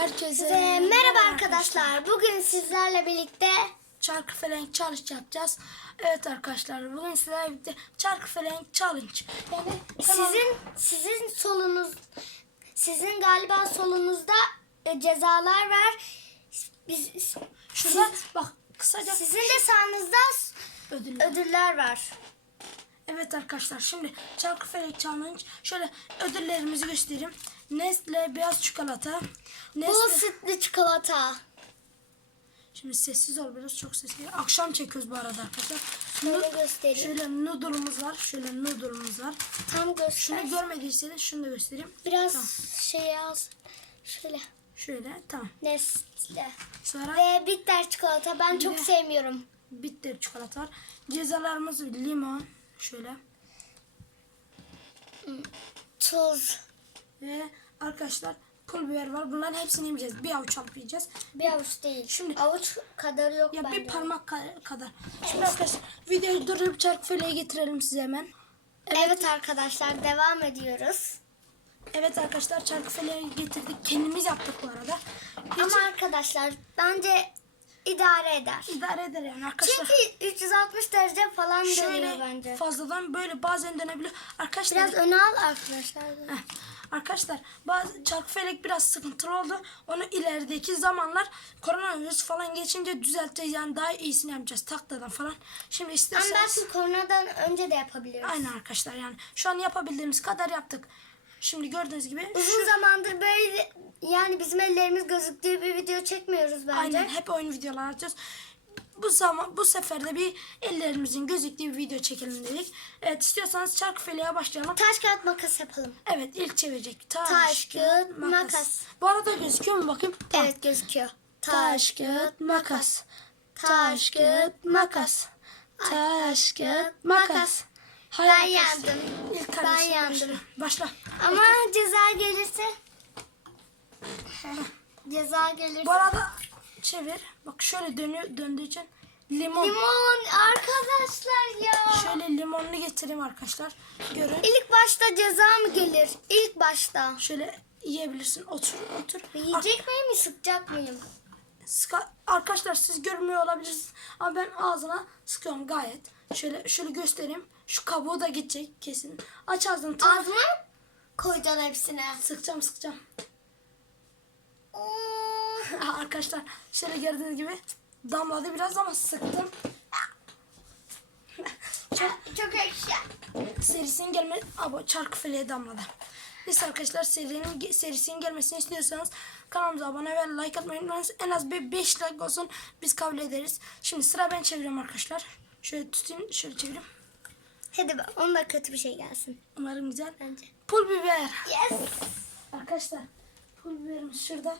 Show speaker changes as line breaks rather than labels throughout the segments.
Herkese
Ve merhaba arkadaşlar. Bugün sizlerle birlikte
Çarkı Felenk Challenge yapacağız. Evet arkadaşlar bugün sizlerle birlikte Çarkı Felenk Challenge. Yani kanal-
sizin sizin solunuz sizin galiba solunuzda e, cezalar var. Biz
şurada bak kısaca
sizin de sağınızda s-
ödül.
ödüller var.
Evet arkadaşlar şimdi Çarkı Felenk Challenge şöyle ödüllerimizi göstereyim. Nestle beyaz çikolata. Nestle
sütlü çikolata.
Şimdi sessiz ol biraz çok sesli. Akşam çekiyoruz bu arada arkadaşlar.
Şöyle
Nu-
göstereyim.
Şöyle noodle'ımız var. Şöyle noodle'ımız var.
Tam göster.
Şunu görmediyseniz şunu da göstereyim.
Biraz
Tamam.
şey az. Şöyle.
Şöyle tamam.
Nestle.
Sonra
Ve bitter çikolata. Ben çok
de-
sevmiyorum.
bitter çikolata var. Cezalarımız limon. Şöyle.
Tuz.
Ve arkadaşlar pul biber var. Bunların hepsini yiyeceğiz. Bir avuç alıp yiyeceğiz.
Bir avuç değil.
Şimdi-
avuç kadar yok
Ya
bence.
bir parmak ka- kadar. Şimdi arkadaşlar videoyu durdurup çark feleği getirelim size hemen.
Evet. arkadaşlar devam ediyoruz.
Evet arkadaşlar çark feleği getirdik. Kendimiz yaptık bu arada. Hiç
Ama arkadaşlar bence idare eder.
idare eder yani arkadaşlar.
Çünkü 360 derece falan dönüyor
Şöyle
bence.
fazladan böyle bazen dönebiliyor. Arkadaşlar
Biraz öne al arkadaşlar.
Heh, Arkadaşlar bazı çark felek biraz sıkıntılı oldu. Onu ilerideki zamanlar koronavirüs falan geçince düzelteceğiz. Yani daha iyisini yapacağız taktadan falan. Şimdi
Ama
isterseniz
belki koronadan önce de yapabiliriz.
aynı arkadaşlar yani şu an yapabildiğimiz kadar yaptık. Şimdi gördüğünüz gibi
Uzun zamandır böyle yani bizim ellerimiz gözüktüğü bir video çekmiyoruz bence.
aynen hep oyun videolar atıyoruz. Bu zaman bu sefer de bir ellerimizin gözüktüğü bir video çekelim dedik. Evet istiyorsanız çark feleğe başlayalım.
Taş kağıt makas yapalım.
Evet ilk çevirecek. Taş,
Taş, kağıt, makas.
Bu arada gözüküyor mu bakayım?
Evet gözüküyor.
Taş, kağıt, makas. Taş, kağıt, makas. Taş, kağıt, makas. Hayır,
Ben yandım.
İlk
Ben
kardeşim
yandım.
Başla. başla.
Ama ceza gelirse ceza gelirse
Bu arada çevir. Bak şöyle dönüyor, döndüğü için limon.
limon arkadaşlar ya.
Şöyle limonlu getireyim arkadaşlar. Görün.
İlk başta ceza mı gelir? İlk başta.
Şöyle yiyebilirsin. Otur, otur.
Yiyecek miyim, sıkacak mıyım?
Sıka- arkadaşlar siz görmüyor olabilirsiniz ama ben ağzına sıkıyorum gayet. Şöyle şöyle göstereyim. Şu kabuğu da gidecek kesin. Aç ağzını.
mı koyacaksın hepsine?
Sıkacağım sıkacağım.
Hmm.
Arkadaşlar şöyle gördüğünüz gibi damladı biraz ama sıktım. Çok
Çok ekşi.
serisinin gelme Abo çarkı feleğe damladı. Neyse arkadaşlar serinin serisinin gelmesini istiyorsanız kanalımıza abone ve like atmayı unutmayınız. En az bir 5 like olsun biz kabul ederiz. Şimdi sıra ben çeviriyorum arkadaşlar. Şöyle tutayım şöyle çevireyim.
Hadi bak, onda kötü bir şey gelsin.
Umarım güzel.
Bence.
Pul biber.
Yes.
Arkadaşlar pul biberimiz şurada.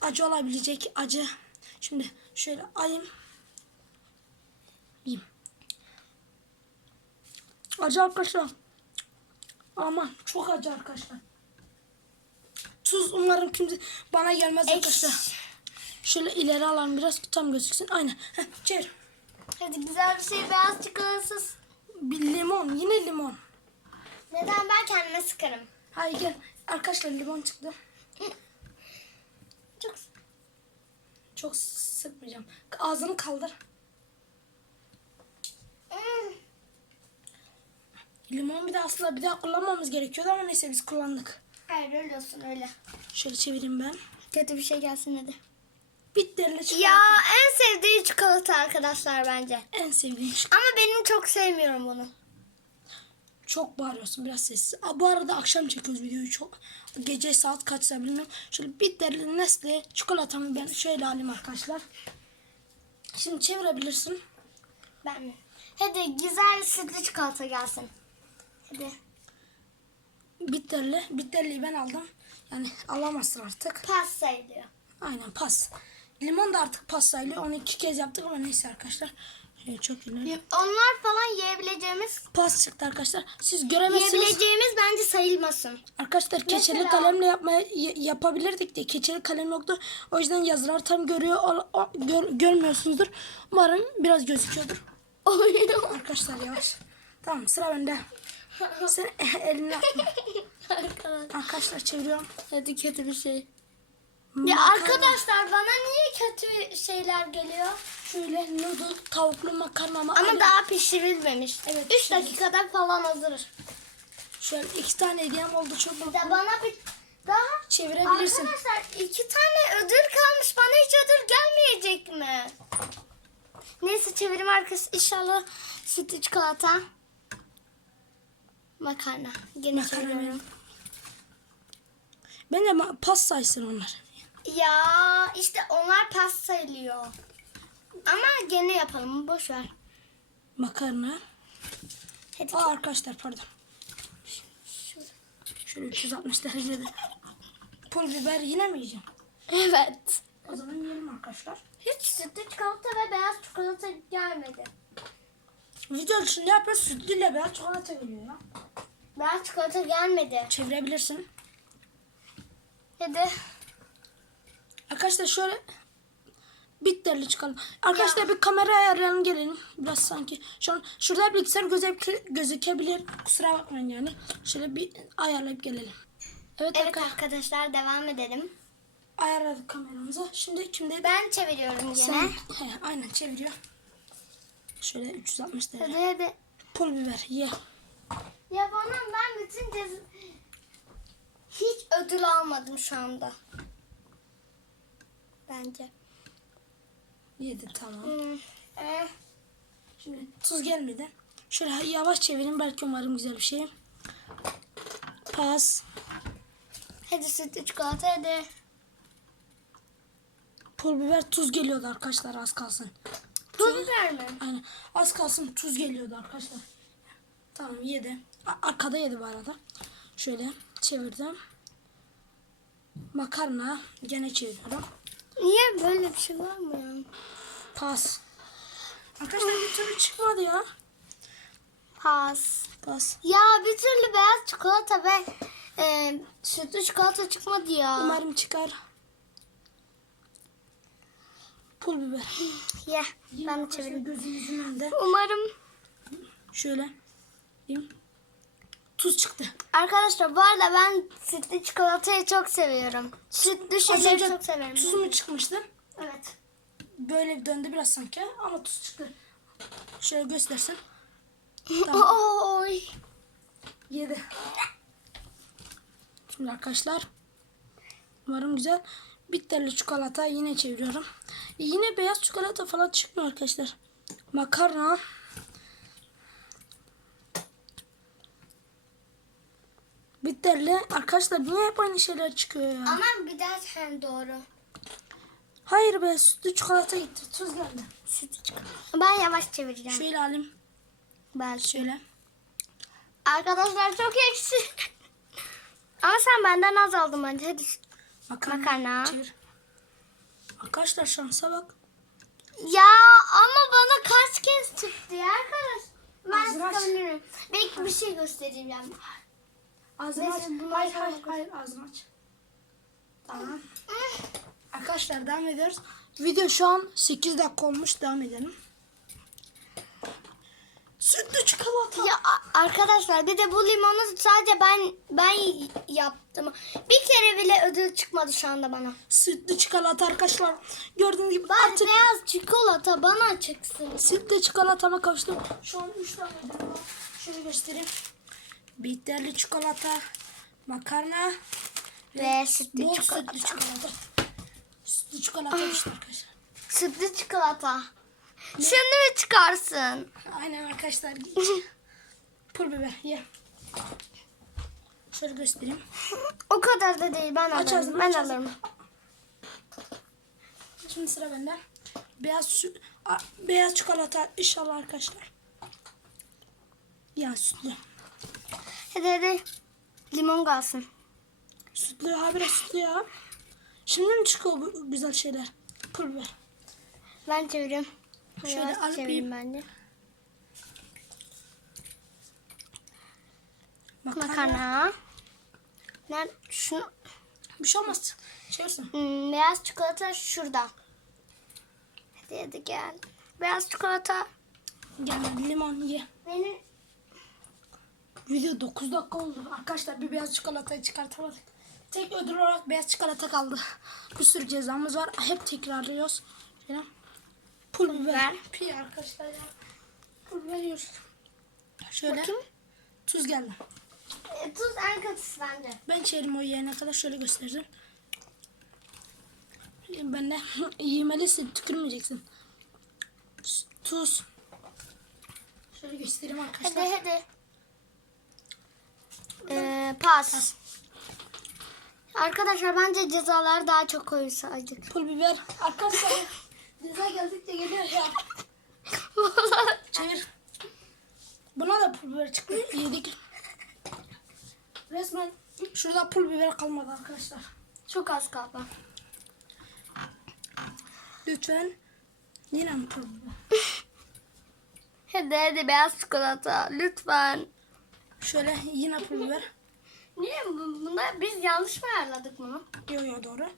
Acı olabilecek acı. Şimdi şöyle ayım. Yiyeyim. Acı arkadaşlar. Aman çok acı arkadaşlar. Tuz umarım kimse bana gelmez arkadaşlar. Şöyle ileri alalım biraz tam gözüksün. Aynen. Heh, çevir.
Hadi güzel bir şey beyaz çikolatasız.
Bir limon. Yine limon.
Neden ben kendime sıkarım?
Hayır gel. Arkadaşlar limon çıktı.
Çok
Çok sıkmayacağım. Ağzını kaldır. Limon bir de aslında bir daha kullanmamız gerekiyordu ama neyse biz kullandık.
Hayır öyle olsun öyle.
Şöyle çevireyim ben.
Kötü bir şey gelsin hadi.
Bitterli çikolata.
Ya en sevdiği çikolata arkadaşlar bence.
En sevdiğim şey.
Ama benim çok sevmiyorum bunu.
Çok bağırıyorsun biraz sessiz. Aa, bu arada akşam çekiyoruz videoyu çok. Gece saat kaçsa bilmiyorum. Şöyle bitterli Nestle çikolatamı ben şöyle alayım arkadaşlar. Şimdi çevirebilirsin.
Ben mi? Hadi güzel sütlü çikolata gelsin. Hadi.
Bitterli. Bitterliyi ben aldım. Yani alamazsın artık.
Pas sayılıyor.
Aynen pas. Limon da artık pas sayılıyor. Onu iki kez yaptık ama neyse arkadaşlar. Şöyle çok ileri.
Onlar falan yiyebileceğimiz
Pas çıktı arkadaşlar. Siz göremezsiniz.
yiyebileceğimiz bence sayılmasın.
Arkadaşlar keçeli
Mesela-
kalemle yapmaya yapabilirdik de keçeli kalem yoktu. O yüzden yazılar tam görüyor ol- o- gör- görmüyorsunuzdur. Umarım biraz gözüküyordur. Arkadaşlar yavaş. Tamam sıra bende. Sen elini atma.
Arkadaşlar.
Arkadaşlar çeviriyorum.
Hadi kötü bir şey. Ya arkadaşlar bana niye kötü şeyler geliyor?
Şöyle noodle tavuklu makarna ama,
Ama daha pişirilmemiş.
Evet,
3
pişirilmiş.
dakikada falan hazır.
Şöyle iki tane hediyem oldu çok
de
mutlu.
bana bir daha
Çevirebilirsin.
Arkadaşlar iki tane ödül kalmış. Bana hiç ödül gelmeyecek mi? Neyse çevirim arkası inşallah sütlü çikolata. Makarna. Gene
Makarna
çeviriyorum.
benim. Bence ma- pas saysın onlar.
Ya işte onlar pas sayılıyor. Ama gene yapalım. Boş ver.
Makarna.
Hadi.
Aa arkadaşlar pardon. Şöyle 360 derecede. Pul biber yine mi yiyeceğim?
Evet.
O zaman yiyelim arkadaşlar.
Hiç sütlü çikolata ve beyaz çikolata gelmedi.
Video dışında yapıyoruz. Sütlüyle beyaz çikolata geliyor ya.
Beyaz çikolata gelmedi.
Çevirebilirsin.
Hadi.
Arkadaşlar şöyle bitterli çıkalım. Arkadaşlar bir kamera ayarlayalım gelelim. Biraz sanki. Şu an şurada bilgisayar göze- gözükebilir. Kusura bakmayın yani. Şöyle bir ayarlayıp gelelim. Evet,
Evet
arkadaşlar.
arkadaşlar devam edelim.
Ayarladık kameramızı. Şimdi kimde?
Ben çeviriyorum
Sen,
gene.
he, aynen çeviriyor. Şöyle 360 derece.
Hadi hadi.
Pul biber ye.
Ya bana ben bütün cez... Hiç ödül almadım şu anda. Bence.
Yedi tamam.
Hmm. eh,
Şimdi tuz gelmedi. Şöyle yavaş çevireyim belki umarım güzel bir şey. Pas.
Hadi sütlü çikolata hadi.
Pul biber tuz geliyordu arkadaşlar az kalsın.
Pul biber mi?
Aynen. Az kalsın tuz geliyordu arkadaşlar. Tamam yedi. Arkada yedi bu arada. Şöyle çevirdim. Makarna gene çeviriyorum.
Niye böyle bir şey var mı ya?
Pas. Arkadaşlar bir türlü çıkmadı ya.
Pas.
Pas.
Ya bir türlü beyaz çikolata ve e, sütlü çikolata çıkmadı ya.
Umarım çıkar. Pul biber.
Ye. Ben de
Arkadaşlar
çevireyim. Umarım.
Şöyle. diyeyim. Tuz çıktı.
Arkadaşlar bu arada ben sütlü çikolatayı çok seviyorum. Sütlü şeyleri çok severim.
tuz mu çıkmıştı?
Evet.
Böyle döndü biraz sanki ama tuz çıktı. Şöyle göstersin.
Oy.
Yedi. Şimdi arkadaşlar. Umarım güzel. Bitterli çikolata yine çeviriyorum. E, yine beyaz çikolata falan çıkmıyor arkadaşlar. Makarna. Bitterli. Arkadaşlar niye hep aynı şeyler çıkıyor ya?
Ama bir daha sen doğru.
Hayır be sütlü çikolata gitti. Tuz geldi.
Sütlü çikolata. Ben yavaş çevireceğim.
Şöyle alayım.
Belki.
Şöyle.
Arkadaşlar çok ekşi. Ama sen benden az aldın bence. Hadi.
Makarna.
Makarna.
Çevir. Arkadaşlar şansa bak.
Ya ama bana kaç kez çıktı ya arkadaş. Ben sıkabilirim. Belki bir şey göstereceğim.
Ağzını aç. Hayır
sonra
hayır hayır ağzını aç. Tamam. Arkadaşlar devam ediyoruz. Video şu an 8 dakika olmuş. Devam edelim. Sütlü çikolata.
Ya arkadaşlar bir de bu limonu sadece ben ben yaptım. Bir kere bile ödül çıkmadı şu anda bana.
Sütlü çikolata arkadaşlar. Gördüğünüz gibi
Bari
artık
beyaz çikolata bana çıksın.
sütlü çikolatama kavuştum. Şu an 3 tane var. Şöyle göstereyim. Bitterli çikolata, makarna
Ve sütlü
bol
çikolata.
sütlü çikolata. Sütlü çikolata işte arkadaşlar.
Sütlü çikolata. Şimdi mi çıkarsın?
Aynen arkadaşlar. Pul biber ye. Şöyle göstereyim.
O kadar da değil ben
Aç
alırım.
ağzını,
ben
ağzını.
alırım.
Şimdi sıra bende. Beyaz beyaz çikolata inşallah arkadaşlar. Ya sütlü.
Hadi hadi. Limon kalsın.
Sütlü ha biraz sütlü ya. Şimdi mi çıkıyor bu güzel şeyler? Pul biber.
Ben çeviriyorum.
Şöyle
Yavaş
alıp
çevireyim ben de.
Makarna.
Makarna. Nerede? Şu
Bir şey olmaz. Çevirsin.
hmm, beyaz çikolata şurada. Hadi hadi gel. Beyaz çikolata.
Gelmedi limon ye.
Benim
Video 9 dakika oldu. Arkadaşlar bir beyaz çikolatayı çıkartamadık. tek ödül olarak beyaz çikolata kaldı. Bir sürü cezamız var. Hep tekrarlıyoruz. Şöyle. Pul biber. Pi arkadaşlar ya. Pul biber yiyoruz. Şöyle.
Bakayım.
Tuz geldi.
E, tuz en kötüsü bence.
Ben çeyrem o yiyene kadar şöyle göstereceğim. Ben de yemelisin, tükürmeyeceksin. Tuz. Şöyle göstereyim arkadaşlar.
Hadi hadi. Ee, pas. Arkadaşlar bence cezalar daha çok koysaydık.
Pul biber. Arkadaşlar ceza geldikçe geliyor ya. Çevir. Buna da pul biber çıktı. Yedik. Resmen şurada pul biber kalmadı arkadaşlar.
çok az kaldı.
Lütfen yine pul biber?
Hadi hadi beyaz çikolata lütfen.
Şöyle yine pul biber.
Niye bu- buna biz yanlış mı ayarladık bunu?
Yo yo doğru.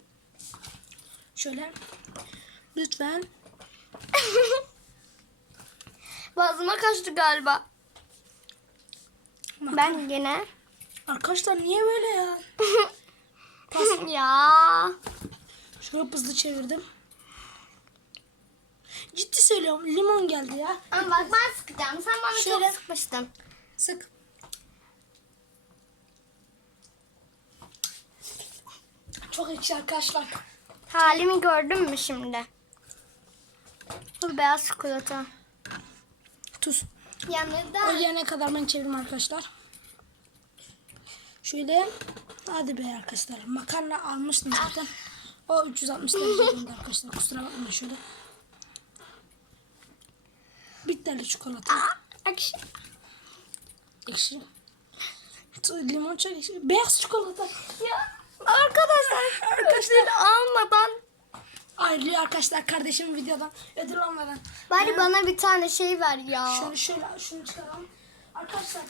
Şöyle. Lütfen.
Boğazıma kaçtı galiba.
Bak.
Ben yine.
Arkadaşlar niye böyle ya?
ya.
Şöyle hızlı çevirdim. Ciddi söylüyorum limon geldi ya.
Ama bak ben sıkacağım. Sen bana
Şöyle.
çok sıkmıştın.
Sık. Çok ekşi arkadaşlar.
Halimi gördün mü şimdi? Bu beyaz çikolata.
Tuz.
Yani
O yene kadar ben çevirdim arkadaşlar. Şöyle. Hadi be arkadaşlar. Makarna almıştım zaten. O 360 dereceydi arkadaşlar. Kusura bakmayın şöyle. Bitterli çikolata.
Akş-
Ekşi. Tu- Limon çok ekşi. Beyaz çikolata.
Ya arkadaşlar arkadaşlar almadan
Ayrılıyor arkadaşlar kardeşim videodan. Ödül almadan.
bari bana bir tane şey ver ya.
Şöyle şöyle şunu çıkaralım. Arkadaşlar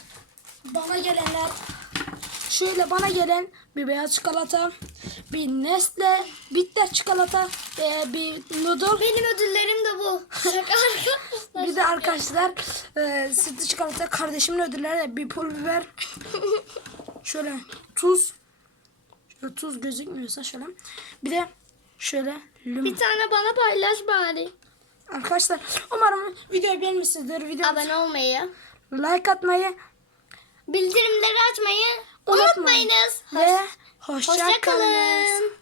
bana gelenler şöyle bana gelen bir beyaz çikolata, bir Nestle, bitter çikolata, e, bir noodle,
Benim ödüllerim de bu.
Bir de arkadaşlar e, sütlü çikolata. Kardeşimin ödülleri de bir pul biber, şöyle tuz, tuz gözükmüyorsa şöyle. Bir de şöyle limon.
Bir tane bana paylaş bari.
Arkadaşlar umarım videoyu beğenmişsinizdir. Video
Abone olmayı,
like atmayı
bildirimleri açmayı
Unutmayın.
unutmayınız.
ve hoşça
Hoşça
kalın.
kalın.